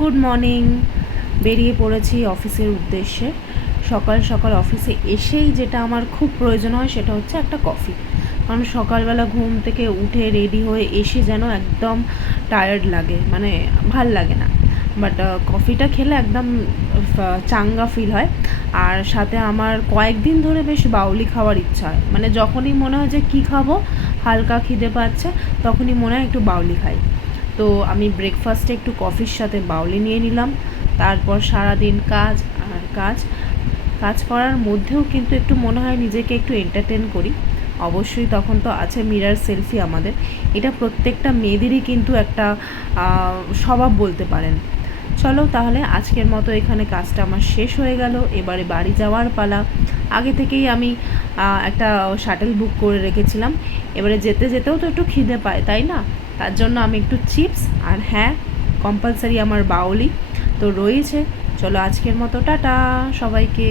Good morning. বেরিয়ে পড়েছি অফিসের উদ্দেশ্যে। সকাল সকাল অফিসে এসেই যেটা আমার খুব প্রয়োজন হয় সেটা হচ্ছে একটা কফি। কারণ সকালবেলা ঘুম থেকে উঠে রেডি হয়ে এসে যেন একদম টায়ার্ড লাগে, মানে ভাল লাগে না। বাট কফিটা খেলে একদম চাঙ্গা ফিল হয়। আর সাথে আমার কয়েকদিন ধরে বেশ বাউলি খাওয়ার ইচ্ছা হয়, মানে যখনই মনে হয় যে কী খাবো, হালকা খিদে পাচ্ছে, তখনই মনে হয় একটু বাউলি খাই। তো আমি ব্রেকফাস্টে একটু কফির সাথে বাউলি নিয়ে নিলাম। তারপর সারাদিন কাজ আর কাজ কাজ করার মধ্যেও কিন্তু একটু মনে হয় নিজেকে একটু এন্টারটেন করি। অবশ্যই তখন তো আছে মিরর সেলফি আমাদের। এটা প্রত্যেকটা মেয়েদেরই কিন্তু একটা স্বভাব বলতে পারেন। চলো তাহলে আজকের মতো এখানে কাজটা আমার শেষ হয়ে গেল, এবারে বাড়ি যাওয়ার পালা। আগে থেকেই আমি একটা শাটেল বুক করে রেখেছিলাম। এবারে যেতে যেতেও তো একটু খিদে পায়, তাই না? তার জন্য আমি একটু চিপস আর হ্যাঁ, কম্পালসারি আমার বাউলি তো রয়েছে। চলো আজকের মতো টাটা সবাইকে।